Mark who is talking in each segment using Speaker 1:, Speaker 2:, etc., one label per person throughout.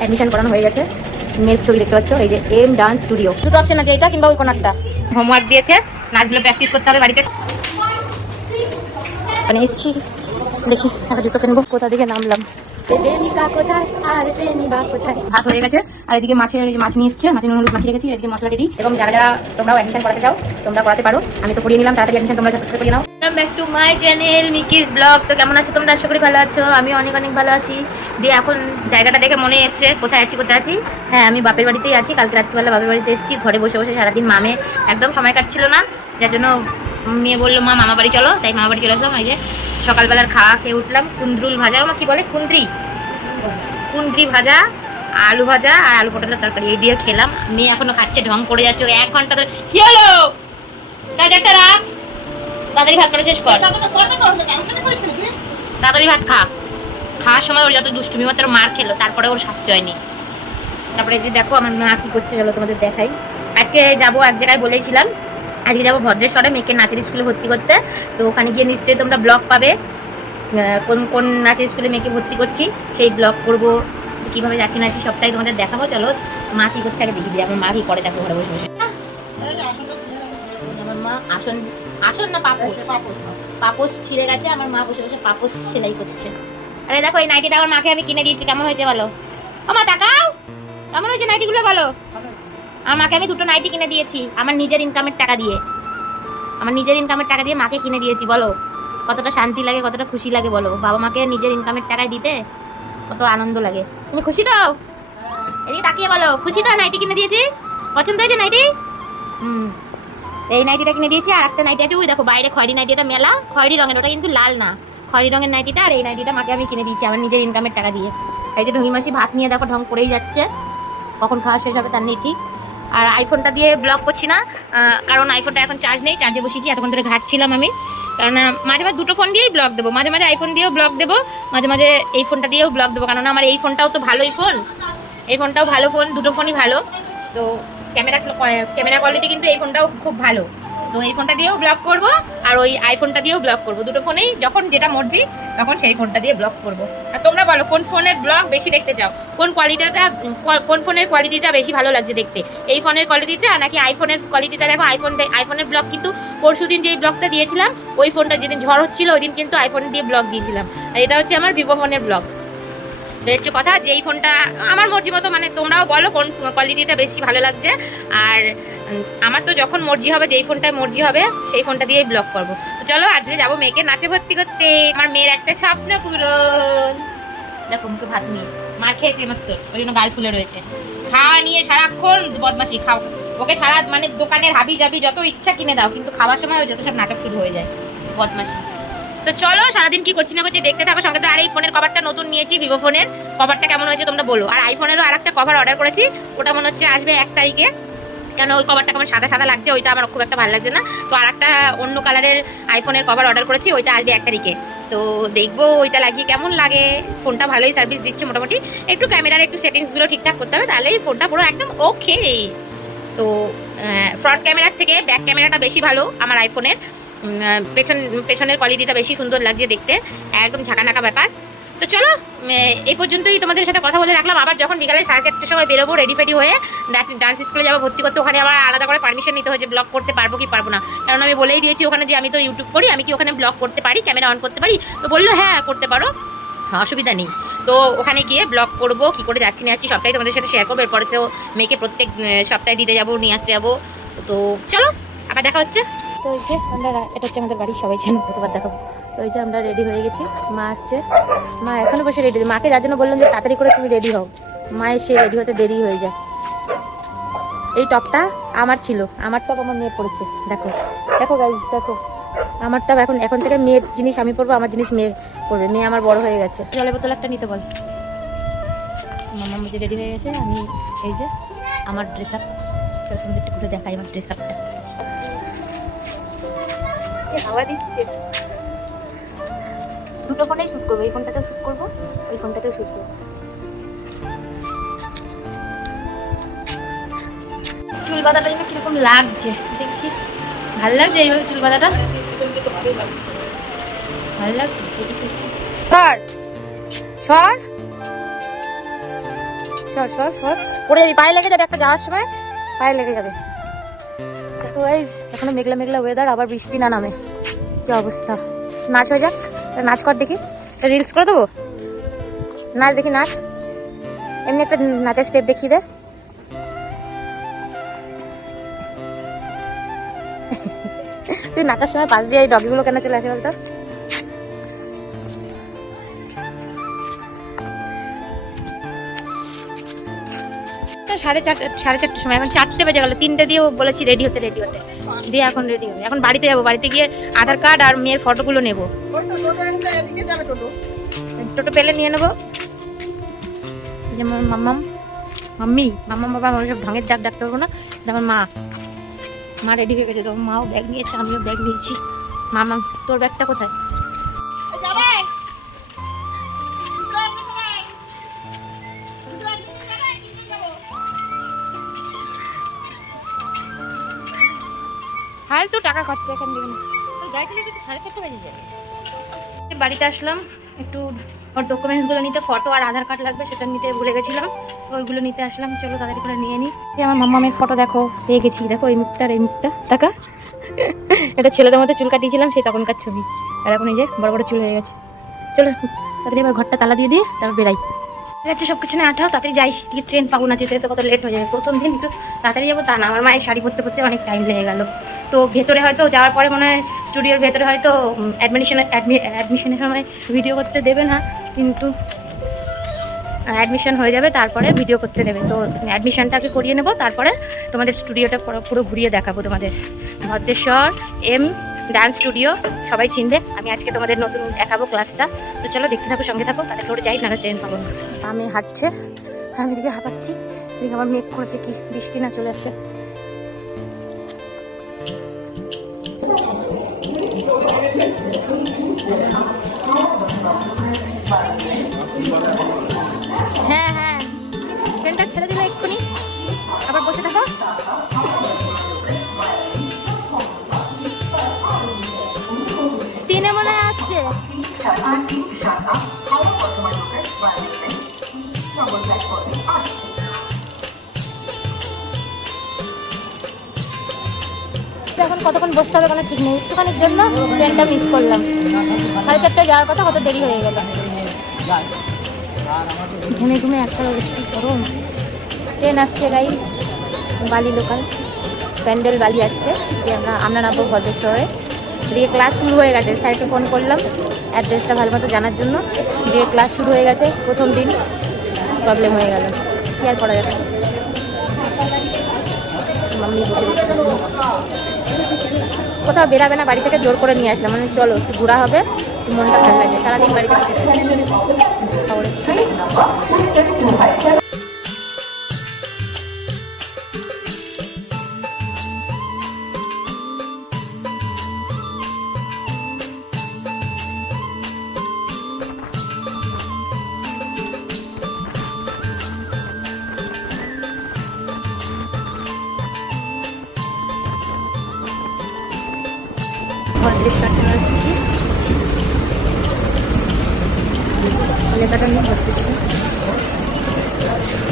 Speaker 1: Admission করানো হয়ে গেছে। মেয়ের ছবি দেখতে পাচ্ছ এই যে এম ডান্স স্টুডিও দুটো অপশন আছে এটা কিংবা ওই একটা হোমওয়ার্ক দিয়েছে নাচগুলো প্র্যাকটিস করতে হবে বাড়িতে। মানে এসছি দেখি একটা জুতো কিনবো। কোথা থেকে নামলাম? হয়ে গেছে। আর এদিকে মাছের মাছ নিয়ে মাছের মাছ মশলা রেডি এবং যারা তোমরাও চাও, তোমরা পারো। আমি তো নিলাম মাই চ্যানেল ব্লগ তো কেমন আছো তোমরা? ভালো আছো। আমি অনেক অনেক ভালো আছি। দিয়ে এখন জায়গাটা দেখে মনে হচ্ছে, কোথায় আছি কোথায় আছি? হ্যাঁ আমি বাপের বাড়িতেই আছি। কালকে রাত্রিবেলা বাপের বাড়িতে এসেছি, ঘরে বসে বসে সারাদিন মামে একদম সময় কাটছিল না। যার জন্য মেয়ে বলল, মা মামা বাড়ি চলো। তাই মামা বাড়ি চলে আসলাম, এই যে সকালবেলার খাওয়া খেয়ে উঠলাম কুন্দ্রুল ভাজা আমার কি বলে? কুন্দ্রি। কুন্দ্রি ভাজা আলু ভাজা আর আলু পটলের তরকারি এই দিয়ে খেলাম। মেয়ে এখনও খাচ্ছে ঢং পড়ে যাচ্ছে এক ঘণ্টা ধরে। কি হলো? রাখ। তাড়াতাড়ি ভাত করে শেষ কর। তাড়াতাড়ি ভাত খা। খাওয়ার সময় ওর যত দুষ্টুমি মাত্র মার খেলো তারপরে ওর শাস্তি হয়নি। তারপরে যে দেখো আমার মা কি করছে চলো তোমাদের দেখাই। আজকে যাব এক জায়গায় বলেছিলাম আজকে যাব ভদ্রেশ্বরে, মেয়েকে নাচের স্কুলে ভর্তি করতে। তো ওখানে গিয়ে নিশ্চয়ই তোমরা ব্লগ পাবে। কোন কোন নাচের স্কুলে মেয়েকে ভর্তি করছি, সেই ব্লগ করব, কীভাবে যাচ্ছি নাচি সবটাই তোমাদের দেখাবো। চলো, মা কি করছে আগে দেখি দিই আমার মা কি করে দেখো ঘরে বসে বসে। আমার মা আসন আসন না পাপোশ? পাপোশ ছিঁড়ে গেছে, আমার মা বসে বসে পাপোশ সেলাই করছে। আরে দেখো, এই নাইটিটা আমার মাকে আমি কিনে দিয়েছি, কেমন হয়েছে বলো? আমার টাকাও কেমন হয়েছে নাইটিগুলো বলো? আমার মাকে আমি দুটো নাইটি কিনে দিয়েছি, আমার নিজের ইনকামের টাকা দিয়ে। আমার নিজের ইনকামের টাকা দিয়ে মাকে কিনে দিয়েছি, বলো। কতটা শান্তি লাগে, কতটা খুশি লাগে, বলো। বাবা মাকে নিজের ইনকামের টাকায় দিতে কত আনন্দ লাগে। তুমি খুশি তো? এদিকে তাকিয়ে বলো, খুশি তো নাইটি কিনে দিয়েছি? পছন্দ হয়েছে নাইটি হুম। এই নাইটিটা কিনে দিয়েছি, আর একটা নাইটি আছে, ওই দেখো, বাইরে খয়েরি নাইটিটা মেলা, খয়েরি রঙের, ওটা কিন্তু লাল না। খয়েরি রঙের নাইটিটা আর এই নাইটিটা মাকে আমি কিনে দিয়েছি, আমার নিজের ইনকামের টাকা দিয়ে। এই যে ঢঙ্গি মাসি ভাত নিয়ে দেখো, ঢং করেই যাচ্ছে। কখন খাওয়া শেষ হবে তার নেই ঠিক। আর আইফোনটা দিয়ে ব্লগ করছি না কারণ আইফোনটা এখন চার্জ নেই চার্জে বসেছি, এতক্ষণ ধরে ঘাটছিলাম আমি। কারণ মাঝে মাঝে দুটো ফোন দিয়েই ব্লগ দেবো, মাঝে মাঝে আইফোন দিয়েও ব্লগ দেবো, মাঝে মাঝে এই ফোনটা দিয়েও ব্লগ দেবো কারণ আমার এই ফোনটাও তো ভালোই ফোন এই ফোনটাও ভালো ফোন দুটো ফোনই ভালো। তো ক্যামেরা ক্যামেরা কোয়ালিটি কিন্তু এই ফোনটাও খুব ভালো। তো এই ফোনটা দিয়েও ব্লগ করব আর ওই আইফোনটা দিয়েও ব্লগ করব। দুটো ফোনেই যখন যেটা মর্জি, তখন সেই ফোনটা দিয়ে ব্লগ করব। আর তোমরা বলো, কোন ফোনের ব্লগ বেশি দেখতে চাও? কোন কোয়ালিটিটা কোন ফোনের কোয়ালিটিটা বেশি ভালো লাগছে দেখতে? এই ফোনের কোয়ালিটিটা নাকি আইফোনের কোয়ালিটিটা দেখো আইফোন আইফোনের ব্লগ কিন্তু পরশু দিন যেই ব্লগটা দিয়েছিলাম, ওই ফোনটা যেদিন ঝড় হচ্ছিল, ওই দিন কিন্তু আইফোন দিয়ে ব্লগ দিয়েছিলাম। আর এটা হচ্ছে আমার ভিভো ফোনের ব্লগ তো হচ্ছে কথা যে এই ফোনটা আমার মর্জি মতো মানে তোমরাও বলো কোন কোয়ালিটিটা বেশি ভালো লাগছে। আর আমার তো যখন মর্জি হবে, যেই ফোনটায় মর্জি হবে, সেই ফোনটা দিয়েই ব্লগ করব। তো চলো, আজকে যাব মেয়েকে নাচে ভর্তি করতে। আমার মেয়ের একটা স্বপ্ন পূরণ। দেখো, মুখে ভাত নিয়ে। মার খেয়েছে মাত্র ওই জন্য গাল ফুলে রয়েছে। খাওয়া নিয়ে সারাক্ষণ বদমাসি খাও। ওকে সারা মানে দোকানের হাবি জাবি যত ইচ্ছা কিনে দাও, কিন্তু খাওয়ার সময় ওই যত সব নাটক শুরু হয়ে যায়। বদমাসি তো চলো, সারাদিন কি করছি না করছি দেখতে থাকো, সঙ্গে তো আর এই ফোনের কভারটা নতুন নিয়েছি ভিভো ফোনের। কভারটা কেমন হয়েছে তোমরা বলো। আর আইফোনেরও আর একটা কভার অর্ডার করেছি, ওটা মনে হচ্ছে আসবে এক তারিখে। কেন ওই কভারটা কেমন সাদা সাদা লাগছে, ওইটা আমার খুব একটা ভালো লাগছে না। তো আর একটা অন্য কালারের আইফোনের কভার অর্ডার করেছি, ওইটা আসবে এক তারিখে। তো দেখব ওইটা লাগিয়ে কেমন লাগে। ফোনটা ভালোই সার্ভিস দিচ্ছে মোটামুটি। একটু ক্যামেরার একটু সেটিংসগুলো ঠিকঠাক করতে হবে, তাহলেই ফোনটা পুরো একদম ওকে তো ফ্রন্ট ক্যামেরার থেকে ব্যাক ক্যামেরাটা বেশি ভালো আমার আইফোনের পেছন, পেছনের কোয়ালিটিটা বেশি সুন্দর লাগছে দেখতে। একদম ঝাঁকানাকা ব্যাপার। তো চলো এই পর্যন্তই তোমাদের সাথে কথা বলে রাখলাম। আবার যখন বিকালে সাড়ে চারটের সময় বেরোবো রেডি ফেডি হয়ে ডান্স স্কুলে যাব, ভর্তি করতে, ওখানে আবার আলাদা করে পারমিশন নিতে হয়েছে ব্লগ করতে পারব কি পারব না। কারণ আমি বলেই দিয়েছি ওখানে যে আমি তো ইউটিউব করি, আমি কি ওখানে ব্লগ করতে পারি ক্যামেরা অন করতে পারি? তো বলল হ্যাঁ করতে পারো। অসুবিধা নেই। তো ওখানে গিয়ে ব্লগ করব, কী করে যাচ্ছি না যাচ্ছি সবটাই তোমাদের সাথে শেয়ার করব। এরপরে তো মেয়েকে প্রত্যেক সপ্তাহে দিতে যাব, নিয়ে আসতে যাব। তো চলো, আবার দেখা হচ্ছে। তো এই যে আমরা এটা হচ্ছে আমাদের বাড়ির সবাই ছিল কতবার দেখাবো। তো এই যে আমরা রেডি হয়ে গেছি, মা আসছে। মা এখনও বসে রেডি মাকে যার জন্য বললাম যে তাড়াতাড়ি করে তুমি রেডি হও। মায়ের সে রেডি হতে দেরি হয়ে যায়। এই টপটা আমার ছিল। আমার টপ আমার মেয়ে পড়েছে। দেখো। দেখো গাইজ দেখো। আমার টপ এখন এখন থেকে মেয়ের জিনিস আমি পরবো, আমার জিনিস মেয়ে পরবে। মেয়ে আমার বড় হয়ে গেছে। জলের বোতল একটা নিতে বল। মামা মুঝে রেডি হয়ে গেছে, আমি এই যে আমার ড্রেস আপ চলো একটু দেখাই আমার ড্রেস আপটা হাওয়া দিচ্ছে। দুটো ফোনেই শ্যুট করব। এই ফোনটাতেও শ্যুট করব, ওই ফোনটাতেও শ্যুট করব। চুল বাঁধাটা যেন কীরকম লাগছে। দেখি। ভালো লাগছে এইভাবে চুল বাঁধাটা ভালো লাগছে? সর। সর। সর সর সর। পড়ে যাবি। পায়ে লেগে যাবে একটা যাওয়ার সময়। পায়ে লেগে যাবে। এখনও মেঘলা মেঘলা ওয়েদার আবার বৃষ্টি না নামে। কি অবস্থা? নাচ হয়ে যাক নাচ কর দেখি। রিলস করে দেবো? নাচ দেখি, নাচ। এমনি একটা নাচের স্টেপ দেখিয়ে দে। তুই নাচার সময় পাশ দিয়ে এই ডগিগুলো কেন চলে আসে বলতো? সাড়ে চারটে, সাড়ে চারটের সময়, এখন চারটে বেজে গেল, তিনটে দিয়েও বলেছি রেডি হতে রেডি হতে। দিয়ে এখন রেডি হবে। এখন বাড়িতে যাব, বাড়িতে গিয়ে আধার কার্ড আর মেয়ের ফটোগুলো নেব। টোটো পেলে নিয়ে নেব। যেমন মাম্মাম মাম্মি মাম্মাম বাবা আমার সব ঢঙের ডাক ডাকতে পারব না। যেমন মা মা রেডি হয়ে গেছে তখন মাও ব্যাগ নিয়েছে, আমিও ব্যাগ নিয়েছি। মামা, তোর ব্যাগটা কোথায়? টাকা খরচা এখান থেকে বাড়িতে আসলাম, একটু ওর ডকুমেন্টসগুলো নিতে ফটো আর আধার কার্ড লাগবে সেটা নিতে ভুলে গেছিলাম। ওইগুলো নিতে আসলাম, চলো তাড়াতাড়ি করে নিয়ে নিই আমার মাম্মামের ফটো দেখো, পেয়ে গেছি। দেখো এই মুখটা আর এই মুখটা, টাকা। এটা ছেলেদের মধ্যে চুল কাটিয়েছিলাম, সেই তখনকার ছবি। আর এখন এই যে বড় বড় চুল হয়ে গেছে। চলো, তাড়াতাড়ি এবার ঘরটা তালা দিয়ে দিয়ে তারপর বেরাই। যাচ্ছে সব কিছু নিয়ে আঠাও, তাড়াতাড়ি যাই। কি ট্রেন পাবো না, যেতে যেতে কত লেট হয়ে যাবে। প্রথম দিন একটু তাড়াতাড়ি যাব তা না, আমার মায়ের শাড়ি পরতে পরতে অনেক টাইম লেগে গেল। তো ভেতরে হয়তো যাওয়ার পরে মনে হয় স্টুডিওর ভেতরে হয়তো অ্যাডমিশন অ্যাডমিশনের সময় ভিডিও করতে দেবে না, কিন্তু অ্যাডমিশন হয়ে যাবে, তারপরে ভিডিও করতে দেবে। তো অ্যাডমিশনটাকে করিয়ে নেব, তারপরে তোমাদের স্টুডিওটা পুরো ঘুরিয়ে দেখাবো তোমাদের। ভদ্রেশ্বর, এম ডান্স স্টুডিও সবাই চিনবে, আমি আজকে তোমাদের নতুন দেখাবো ক্লাসটা তো চলো দেখতে থাকো, সঙ্গে থাকো তাদের করে যাই, নাহলে ট্রেন পাবো আমি হাঁটছে, আমি এদিকে হাঁপাচ্ছি এদিকে আমার মেঘ করেছে কি, বৃষ্টি না চলে আসে। হ্যাঁ হ্যাঁ। ট্রেনটা ছেড়ে দিলে এক্ষুনি। আবার বসে থাকো। তিনে মনে হয় আসছে এখন কতক্ষণ বসতে হবে কোনো ঠিক নেই। একটুখানির জন্য ট্রেনটা মিস করলাম। সাড়ে চারটায় যাওয়ার কথা, কত দেরি হয়ে গেল। ঘুমে ঘুমে একসাথে বৃষ্টি গরম। ট্রেন আসছে গাইস বালি লোকাল প্যান্ডেল বালি আসছে। আমরা আমরা নামবো ভদ্রেশ্বরে দিয়ে ক্লাস শুরু হয়ে গেছে। স্যারকে ফোন করলাম অ্যাড্রেসটা ভালো মতো জানার জন্য। দিয়ে ক্লাস শুরু হয়ে গেছে, প্রথম দিন। প্রবলেম হয়ে গেল। কি আর করা যাবে? বসে বসে। কোথাও বেরাবে না, বাড়ি থেকে জোর করে নিয়ে আসলাম মানে চলো, একটু ঘোরা হবে মনটা ভালো লাগবে, সারাদিন বাড়িতে বসে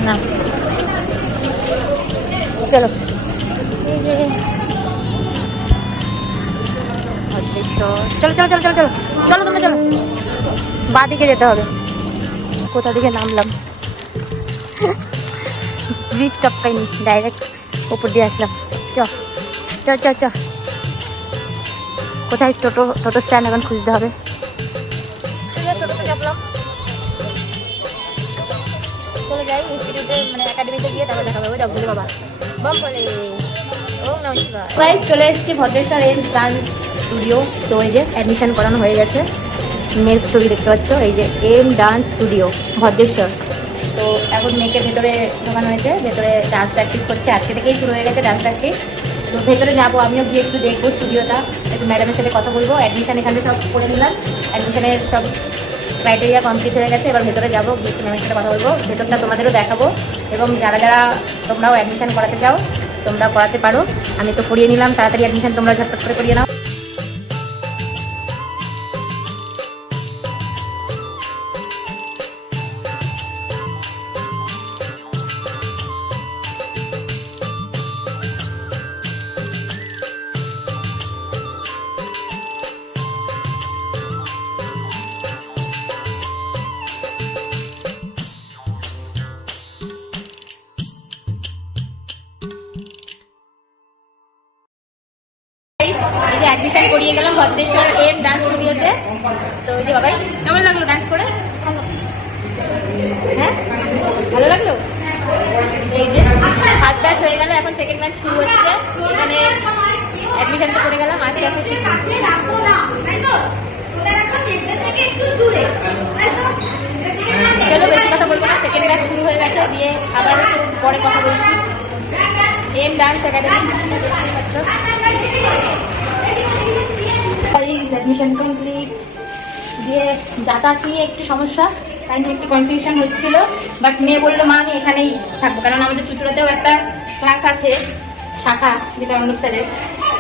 Speaker 1: না। চলো। চলো চলো চলো চলো চলো। চলো তোমরা, চলো। বা দিকে যেতে হবে। কোথা দিকে নামলাম? ব্রিজ টপকাইনি ডাইরেক্ট ওপর দিয়ে আসলাম। চ চ চ কোথায়? টোটো টোটো স্ট্যান্ড এখন খুঁজতে হবে। যাই মানে একাডেমিতে গিয়ে তারপর দেখা পাবো যাব বাবা। বম বলে চলে এসেছি ভদ্রেশ্বর এম ডান্স স্টুডিও। তো এই যে অ্যাডমিশন করানো হয়ে গেছে। মেয়ের ছবি দেখতে পাচ্ছ, এই যে এম ডান্স স্টুডিও, ভদ্রেশ্বর। তো এখন মেয়েকে ভেতরে ঢোকানো হয়েছে, ভেতরে ডান্স প্র্যাকটিস করছে। আজকে থেকেই শুরু হয়ে গেছে ডান্স প্র্যাকটিস তো ভেতরে যাব, আমিও গিয়ে একটু দেখব স্টুডিওটা। একটু ম্যাডামের সাথে কথা বলব। অ্যাডমিশন এখানে সব করে নিলাম। অ্যাডমিশনের সব ক্রাইটেরিয়া কমপ্লিট হয়ে গেছে, এবার ভেতরে যাব, গিয়ে ম্যামের সাথে কথা বলব, ভেতরটা তোমাদেরও দেখাবো, এবং যারা যারা তোমরাও অ্যাডমিশন করাতে চাও, তোমরা করাতে পারো। আমি তো করিয়ে নিলাম, তাড়াতাড়ি অ্যাডমিশান তোমরা ঝটপট করে করিয়ে নাও। অ্যাডমিশন করিয়ে গেলাম ভদ্রেশ্বর এম ডান্স স্টুডিওতে তো। ওই যে বাবাই, কেমন লাগল ডান্স করে? হ্যাঁ? ভালো লাগল? এই যে ফার্স্ট ব্যাচ হয়ে গেল, এখন সেকেন্ড ম্যাচ শুরু হচ্ছে। এখানে অ্যাডমিশন তো করে গেলাম আস্তে আস্তে শিখব। চলো, বেশি কথা বলব না সেকেন্ড ব্যাচ শুরু হয়ে গেছে, দিয়ে আবার পরে কথা বলছি। M dance academy admission complete দিয়ে যাতায়াত নিয়ে একটু সমস্যা তাই নিয়ে একটু কনফিউশন হচ্ছিল বাট মেয়ে বলল, মা, আমি এখানেই থাকব। কারণ আমাদের চুচুড়াতেও একটা ক্লাস আছে, শাখা, যেটা অনুপ স্যারের।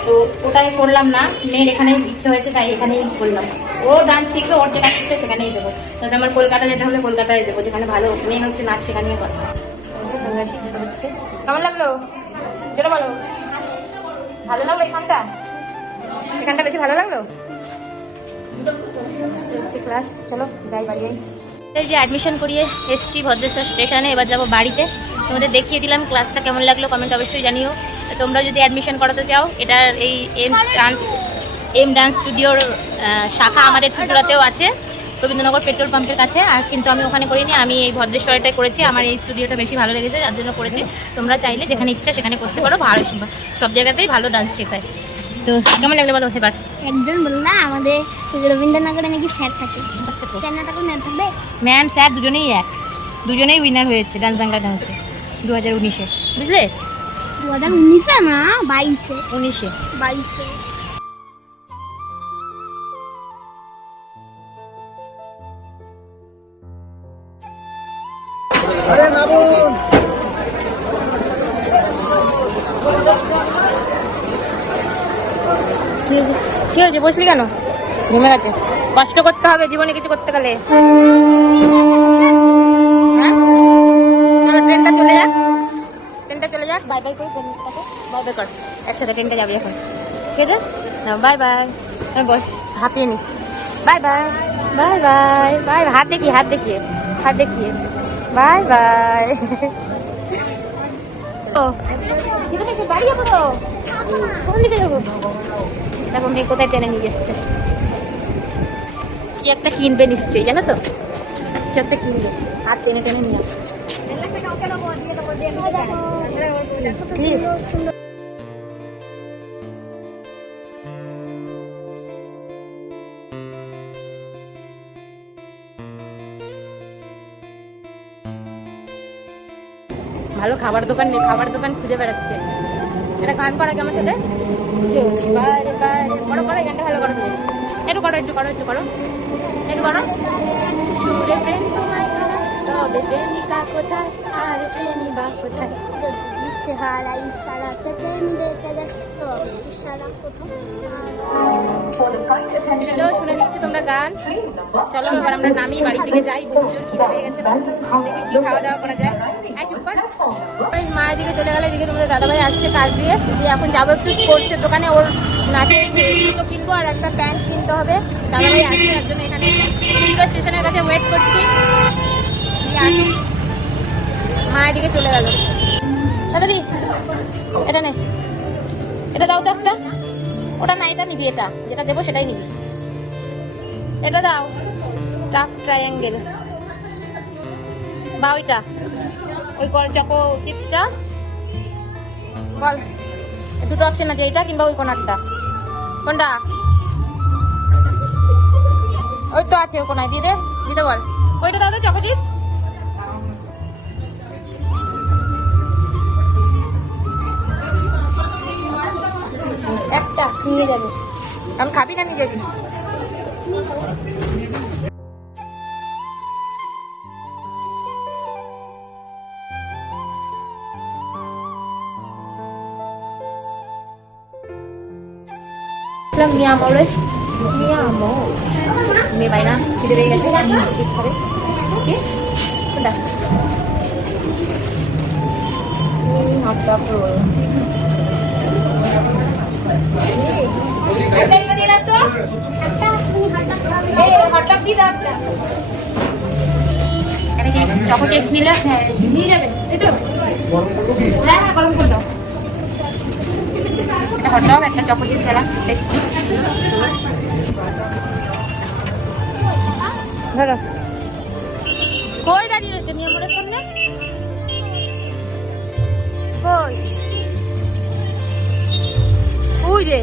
Speaker 1: তো ওটাই করলাম না, মেয়ের এখানেই ইচ্ছে হয়েছে, তাই এখানেই করলাম। ও ডান্স শিখবে, ওর যেটা ইচ্ছে সেখানেই দেবো। তাহলে আমার কলকাতা যেতে হলে কলকাতায় দেবো, যেখানে ভালো মেয়ে হচ্ছে, নাচ সেখানেই তোমরা শিখতে হচ্ছে। কেমন লাগল? যেটা বলো। ভালো লাগল এখানটা? এখানটা বেশি ভালো লাগল? ক্লাস চলো, যাই বাড়ি এই যে অ্যাডমিশন করিয়ে এসছি ভদ্রেশ্বর স্টেশনে এবার যাব বাড়িতে। তোমাদের দেখিয়ে দিলাম ক্লাসটা কেমন লাগল কমেন্ট অবশ্যই জানিও। তোমরা যদি অ্যাডমিশন করাতে চাও, এটার এই এম ডান্স এম ডান্স স্টুডিওর শাখা আমাদের চুচুড়াতেও আছে, রবীন্দ্রনগর পেট্রোল পাম্পের কাছে। আর কিন্তু আমি ওখানে করিনি, আমি এই ভদ্রেশ্বরটাই করেছি। আমার এই স্টুডিওটা বেশি ভালো লেগেছে, যার জন্য করেছি। তোমরা চাইলে যেখানে ইচ্ছা সেখানে করতে পারো, ভালো, সব জায়গাতেই ভালো ডান্স শেখায়। তো কেমন লাগল বলো এবার?
Speaker 2: একজন বলল না আমাদের রবীন্দ্রনগরে নাকি স্যার থাকে।
Speaker 1: আচ্ছা
Speaker 2: স্যার না থাকলে ম্যাম থাকবে?
Speaker 1: ম্যাম স্যার দুজনেই এক। দুজনেই উইনার হয়েছে ডান্স বাংলা ডান্সে দু হাজার উনিশে। বুঝলে?
Speaker 2: দু হাজার উনিশে না বাইশে।
Speaker 1: উনিশে।
Speaker 2: বাইশে।
Speaker 1: হয়েছে বসলি কেন? ঘুমে গেছে। কষ্ট করতে হবে জীবনে কিছু করতে গেলে। হ্যাঁ? চলো ট্রেনটা চলে যাক। ট্রেনটা চলে যাক। বাই বাই করে বাই বাই কর। একসাথে ট্রেনটা যাবে এখন। ঠিক আছে? Bye by. বস হাঁপিয়ে নি। Bye bye. Bye bye. Bye হাত দেখিয়ে হাত দেখিয়ে। হাত দেখিয়ে। Bye bye. ও বাড়ি যাব তো? কোন দিকে যাব? দেখো মেয়ে কোথায় টেনে নিয়ে যাচ্ছে। কি একটা কিনবে নিশ্চয়ই, জানো তো? কিছু একটা কিনবে, আর টেনে টেনে নিয়ে আসবে। ভালো খাবার দোকান নেই, খাবার দোকান খুঁজে বেড়াচ্ছে। এটা গান করা কি আমার সাথে? বারে করো ভালো করো একটু করো একটু করো করো। কোথায়? আর বা কোথায়?
Speaker 2: ইশারা কোথাও
Speaker 1: তো শুনে নিচ্ছি তোমরা গান। চলো, এবার আমরা নামি বাড়ি থেকে যাই। প্রচুর খিদে পেয়ে গেছে। কি খাওয়া দাওয়া করা যায়। ওই মায়ের দিকে চলে গেলে, এদিকে তোমাদের দাদাভাই আসছে কাজ দিয়ে। এখন যাব একটু স্পোর্টসের দোকানে, ওর নাচের জুতো কিনবো আর একটা প্যান্ট কিনতে হবে। দাদাভাই আসছে, তার জন্য এখানে মেট্রো স্টেশনের কাছে ওয়েট করছি। দিয়ে আসি। মায়ের দিকে চলে গেল। দাদাদি এটা নে। এটা দাও তো একটা। ওটা না, এটা নিবি এটা। যেটা দেবো সেটাই নিবি। এটা দাও। টাফ ট্রায়াঙ্গেল বা ওইটা ওই কল চকো চিপসটা। বল দুটো অপশন আছে এইটা কিংবা ওই কোনারটা। কোনটা? ওই তো আছে ওই কোনায় দিয়ে দে দিতে বল। ওইটা দাও তো চকো চিপস। একটা নিয়ে যাবে। আমি খাবি না নিয়ে যাবি মিয়া মোড়ে মিয়া মোড় মেয়ে বাইনা খিদে পেয়ে গেছে, কি খাবে? কি? কোনটা hot dog roll choco chips নিলে? নিয়ে যাবে, এই তো। হ্যাঁ হ্যাঁ গরম করে দাও। একটা হটডগ একটা চকোচিপ চালা টেস্টি ধরো। কই দাঁড়িয়ে রয়েছে? নিয়মের সামনে। কই? ওই রে।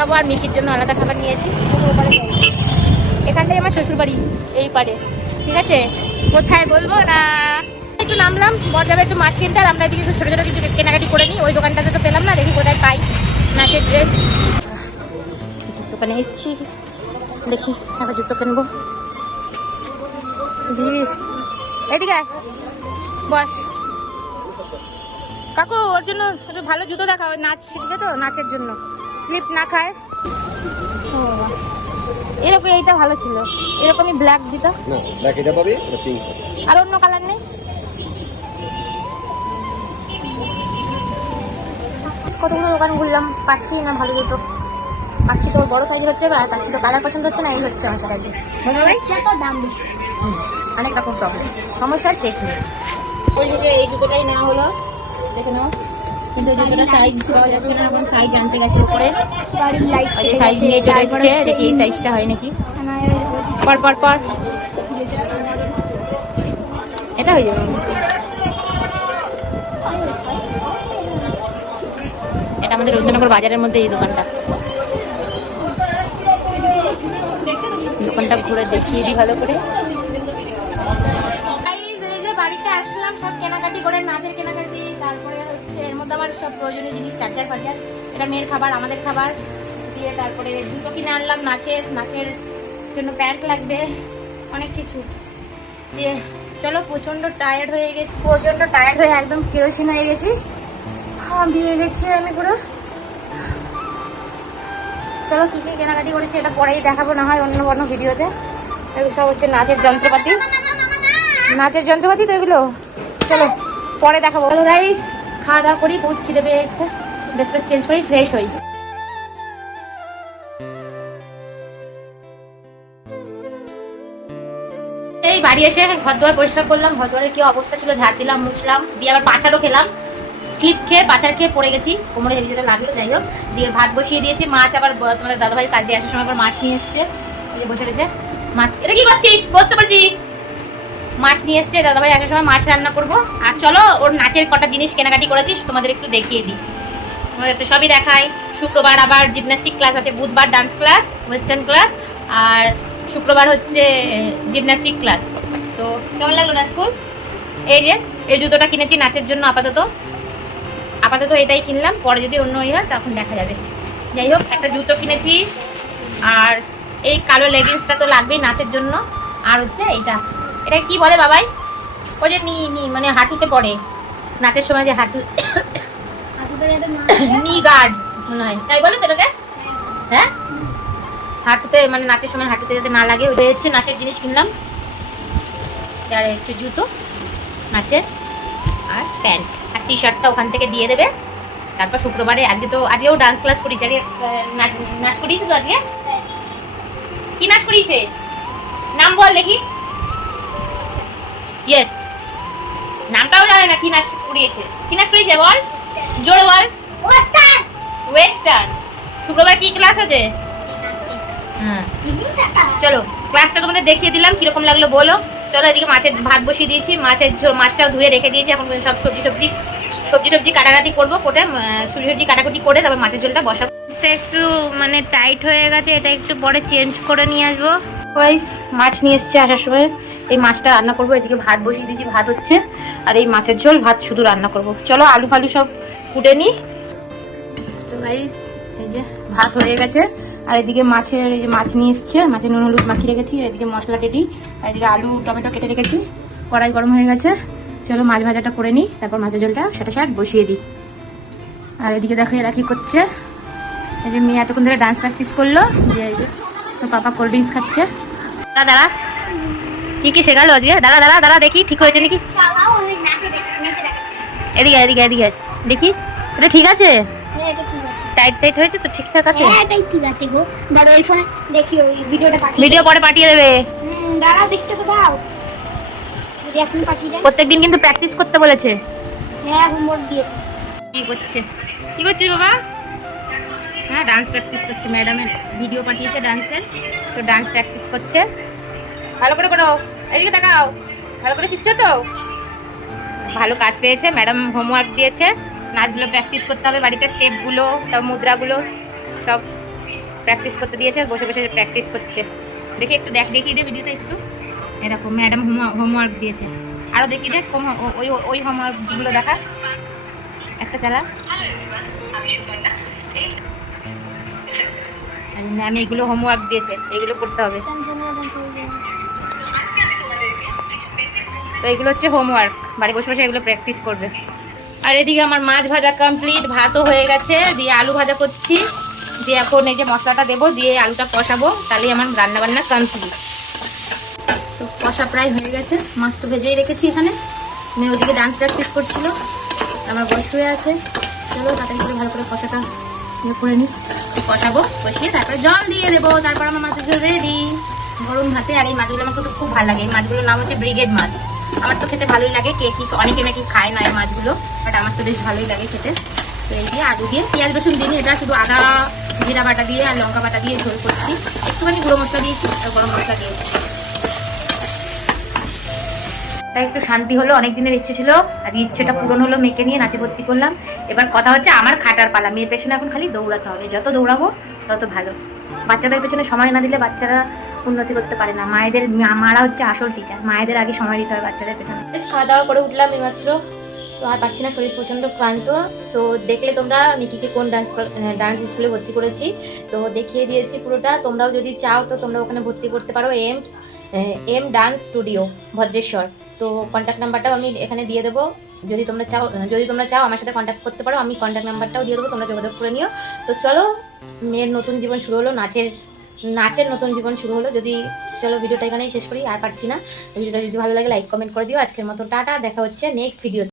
Speaker 1: খাব আর মিকির জন্য আলাদা খাবার নিয়েছি। এখানটাই আমার শ্বশুর বাড়ি এই পারে ঠিক আছে? কোথায় বলব? না, একটু নামলাম, বর যাবে একটু মাছ কিনতে, আর আমরা এদিকে ছোটো ছোটো কিছু কেনাকাটি করে নিই। ওই দোকানটাতে তো পেলাম না, দেখি কোথায় পাই নাচের ড্রেস দোকানে এসেছি। দেখি একটা জুতো কিনবো। বস। কাকু, ওর জন্য ভালো জুতো দেখা নাচ শিখবে তো, নাচের জন্য। স্লিপ না খায়। ও। এরকম এইটা ভালো ছিল। এরকমই ব্ল্যাক দিত।
Speaker 3: না ব্ল্যাক এটা পাবি? পিঙ্ক
Speaker 1: আর অন্য কালার নেই? কতগুলো দোকান ঘুরলাম পাচ্ছি না ভালো জুতো পাচ্ছি তো বড় সাইজের হচ্ছে আর পাচ্ছি তো কালার পছন্দ হচ্ছে না এই হচ্ছে আমার সাথে
Speaker 2: তো দাম বেশি।
Speaker 1: অনেক রকম প্রবলেম সমস্যার শেষ নেই। যে এই জুতোটাই নেওয়া হলো। দেখে নাও। কিন্তু জুতোটা সাইজ পাওয়া যাচ্ছে না এখন সাইজ আনতে গেছে উপরে। ওই যে সাইজ নিয়ে চলে এসেছে দেখি এই সাইজটা হয় নাকি। পর পর পর। এটা হয়ে যাবে। এটা আমাদের রবীন্দ্রনগর বাজারের মধ্যে এই দোকানটা। দোকানটা ঘুরে দেখিয়ে দিই ভালো করে। বাড়িতে আসলাম সব কেনাকাটি করে নাচের কেনাকাটি মধ্যে আমার সব প্রয়োজনীয় জিনিস চার্জার ফার্জার এটা মেয়ের খাবার, আমাদের খাবার। দিয়ে তারপরে জুতো কিনে আনলাম, নাচের নাচের জন্য প্যান্ট লাগবে, অনেক কিছু। দিয়ে চলো প্রচণ্ড টায়ার্ড হয়ে গেছি। প্রচণ্ড টায়ার্ড হয়ে একদম কেরোসিন হয়ে গেছি। হাঁপিয়ে গেছি আমি পুরো। চলো, কী কী কেনাকাটি করেছি এটা পরেই দেখাবো, না হয় অন্য কোনো ভিডিওতে। এগুলো সব হচ্ছে নাচের যন্ত্রপাতি। নাচের যন্ত্রপাতি তো এগুলো। চলো, পরে দেখাবো। গাইস খাওয়া দাওয়া করি, বহুত খিদে পেয়ে যাচ্ছে বেশ বেশ চেঞ্জ করি ফ্রেশ হই। এই বাড়ি এসে ঘর দুয়ার পরিষ্কার করলাম ঘর দুয়ারের কি অবস্থা ছিল, ঝাড় দিলাম, মুছলাম, দিয়ে আবার পাছারও খেলাম। স্লিপ খেয়ে পাছার খেয়ে পড়ে গেছি, কোমরে হেভি যেটা লাগল, যাই হোক। দিয়ে ভাত বসিয়ে দিয়েছি, মাছ আবার তোমাদের দাদাভাই কাজ দিয়ে আসার সময় আবার মাছ নিয়ে এসছে। বসে রয়েছে। মাছ এটা কি করছিস? বসতে পারছি। মাছ নিয়ে এসছে, দাদাভাই, আসার সময় মাছ রান্না করব। আর চলো, ওর নাচের কটা জিনিস কেনাকাটি করেছিস, তোমাদের একটু দেখিয়ে দিই। তোমাদের একটু সবই দেখাই। শুক্রবার আবার জিমন্যাস্টিক ক্লাস আছে, বুধবার ডান্স ক্লাস ওয়েস্টার্ন ক্লাস আর শুক্রবার হচ্ছে জিমন্যাস্টিক ক্লাস তো কেমন লাগল ডান্স স্কুল এই যে, এই জুতোটা কিনেছি নাচের জন্য আপাতত। আপাতত এটাই কিনলাম, পরে যদি অন্য ইয়ে তখন দেখা যাবে। যাই হোক, একটা জুতো কিনেছি, আর এই কালো লেগিংসটা তো লাগবেই নাচের জন্য। আর হচ্ছে এইটা। এটা কি বলে বাবাই? ও যে নি নি মানে হাঁটুতে পড়ে। নাচের সময় যে হাঁটু নি গার্ড মনে হয়। তাই বলে তো এটাকে? হ্যাঁ? হাঁটুতে মানে নাচের সময় হাঁটুতে যাতে না লাগে ওই হচ্ছে নাচের জিনিস কিনলাম। আর হচ্ছে জুতো নাচের আর প্যান্ট। আর টি শার্টটা ওখান থেকে দিয়ে দেবে। তারপর শুক্রবারে আজকে তো আজকেও ডান্স ক্লাস করিয়েছে। আজকে আহ, নাচ- নাচ করিয়েছে তো আজকে? কি নাচ করিয়েছে? নাম বল দেখি। ইয়েস নামটাও জানে না কি নাচ করিয়েছে কি নাচ করিয়েছে বল। জোরে বল। ওয়েস্টার্ন শুক্রবার কি ক্লাস আছে? হ্যাঁ। চলো ক্লাসটা তোমাদের দেখিয়ে দিলাম কীরকম লাগল বলো। চলো এদিকে মাছের ভাত বসিয়ে দিয়েছি। মাছের ঝোল- মাছটাও ধুয়ে রেখে দিয়েছি। এখন সব সবজি সবজি সবজি সবজি কাটাকাটি করব কোটে সবজি সবজি কাটাকুটি করে তারপর মাছের ঝোলটা বসাবো। একটু মানে টাইট হয়ে গেছে এটা একটু পরে চেঞ্জ করে নিয়ে আসব। গাইস মাছ নিয়ে এসছে আসার সময়। এই মাছটা রান্না করব। এদিকে ভাত বসিয়ে দিয়েছি, ভাত হচ্ছে। আর এই মাছের ঝোল, ভাত শুধু রান্না করব। চলো, আলু ফালু সব কুটে নিই তো গাইস এই যে ভাত হয়ে গেছে। আর এদিকে মাছের, এই যে মাছ নিয়ে এসছে। মাছের নুন, হলুদ মাখিয়ে রেখেছি। এদিকে মশলা রেডি আর এদিকে আলু, টমেটো কেটে রেখেছি। কড়াই গরম হয়ে গেছে। চলো, মাছ ভাজাটা করে নিই তারপর মাছের ঝোলটা সেটা সাট বসিয়ে দিই। আর এদিকে দেখো, এরা কি করছে? এই যে মেয়ে এতক্ষণ ধরে ডান্স প্র্যাকটিস করল। যে এই যে, তোর পাপা কোল্ড ড্রিঙ্কস খাচ্ছে। দাঁড়া। কি কি শেখালো আজকে? দাঁড়া দাঁড়া দাঁড়া দেখি ঠিক হয়েছে নাকি? এদিকে এদিকে এদিকে দেখি। এটা ঠিক আছে?
Speaker 2: হ্যাঁ এটা ঠিক আছে।
Speaker 1: টাইট টাইট হয়েছে তো ঠিকঠাক আছে?
Speaker 2: হ্যাঁ ঠিক আছে গো। দাঁড়া ওই ফোনে দেখি ওই ভিডিওটা পাঠিয়ে
Speaker 1: ভিডিও পরে পাঠিয়ে দেবে।
Speaker 2: হুম, দাঁড়াও দেখতে তো দাও। যদি এখন পাঠিয়ে দেয়।
Speaker 1: প্রত্যেকদিন কিন্তু প্র্যাকটিস করতে বলেছে।
Speaker 2: হ্যাঁ হোমওয়ার্ক দিয়েছে।
Speaker 1: কি করছে? কি করছিস বাবা? হ্যাঁ ডান্স প্র্যাকটিস করছে ম্যাডামের ভিডিও পাঠিয়েছে ডান্সের তো ডান্স প্র্যাকটিস করছে। ভালো করে করো। এদিকে তাকাও। ভালো করে শিখছো তো? ভালো কাজ পেয়েছে, ম্যাডাম হোমওয়ার্ক দিয়েছে। নাচগুলো প্র্যাকটিস করতে হবে, বাড়িতে স্টেপগুলো তারপর মুদ্রাগুলো সব প্র্যাকটিস করতে দিয়েছে, বসে বসে প্র্যাকটিস করছে। দেখি একটু দেখ, দেখিয়ে দে ভিডিওটা একটু। এরকম, ম্যাডাম হোমওয়ার্ক দিয়েছে। আরও দেখি দেখ ওই ওই হোমওয়ার্কগুলো দেখা। একটা চালা। ম্যাম এগুলো হোমওয়ার্ক দিয়েছে, এগুলো করতে হবে। তো এগুলো হচ্ছে হোমওয়ার্ক বাড়ি বসে বসে এগুলো প্র্যাকটিস করবে। আর এদিকে আমার মাছ ভাজা কমপ্লিট ভাতও হয়ে গেছে। দিয়ে আলু ভাজা করছি। দিয়ে এখন এই যে মশলাটা দেবো, দিয়ে আলুটা কষাবো। তাহলেই আমার রান্না বান্না কমপ্লিট তো কষা প্রায় হয়ে গেছে। মাছ তো ভেজেই রেখেছি এখানে। মেয়ে ওদিকে ডান্স প্র্যাকটিস করছিল। আমার বয়স হয়ে আছে। চলো তাড়াতাড়ি করে ভালো করে কষাটা ইয়ে করে নিই কষাবো, কষিয়ে তারপরে জল দিয়ে দেবো। তারপর আমার মাছের ঝোল রেডি গরম ভাতে আর এই মাছগুলো আমার কিন্তু খুব ভালো লাগে। এই মাছগুলোর নাম হচ্ছে ব্রিগেড মাছ। আমার তো খেতে ভালোই লাগে, কে কি অনেকে নাকি খায় না এই মাছগুলো বাট আমার তো বেশ ভালোই লাগে খেতে। তো এই দিয়ে আলু দিয়ে পেঁয়াজ রসুন দিন এটা শুধু আদা, জিরা বাটা দিয়ে আর লঙ্কা বাটা দিয়ে ঝোল করছি। একটুখানি গুঁড়ো মশলা দিয়েছি, আর গরম মশলা দিয়েছি। তাই একটু শান্তি হলো অনেক দিনের ইচ্ছে ছিল। আজ ইচ্ছেটা পূরণ হলো, মেয়েকে নিয়ে নাচে ভর্তি করলাম। এবার কথা হচ্ছে আমার খাটার পালা। মেয়ের পেছনে এখন খালি দৌড়াতে হবে। যত দৌড়াবো, তত ভালো। বাচ্চাদের পেছনে সময় না দিলে বাচ্চারা উন্নতি করতে পারে না। মায়েদের মারা হচ্ছে আসল টিচার মায়েদের আগে সময় দিতে হবে বাচ্চাদের পেছনে। বেশ খাওয়া দাওয়া করে উঠলাম এইমাত্র। তো আর পারছি না, শরীর প্রচণ্ড ক্লান্ত। তো দেখলে তোমরা, নিকিকে কোন ডান্স ডান্স স্কুলে ভর্তি করেছি। তো দেখিয়ে দিয়েছি পুরোটা। তোমরাও যদি চাও তো তোমরা ওখানে ভর্তি করতে পারো। M's M dance studio Bhadreswar. তো কন্ট্যাক্ট নাম্বারটাও আমি এখানে দিয়ে দেবো। যদি তোমরা চাও যদি তোমরা চাও আমার সাথে কন্ট্যাক্ট করতে পারো, আমি কন্ট্যাক্ট নাম্বারটাও দিয়ে দেবো। তোমরা যোগাযোগ করে নিও। তো চলো, মেয়ের নতুন জীবন শুরু হলো, নাচের নাচের নতুন জীবন শুরু হলো। যদি চলো ভিডিওটা এখানেই শেষ করি, আর পারছি না। ভিডিওটা যদি ভালো লাগে লাইক কমেন্ট করে দিও। আজকের মতো টাটা, দেখা হচ্ছে নেক্সট ভিডিও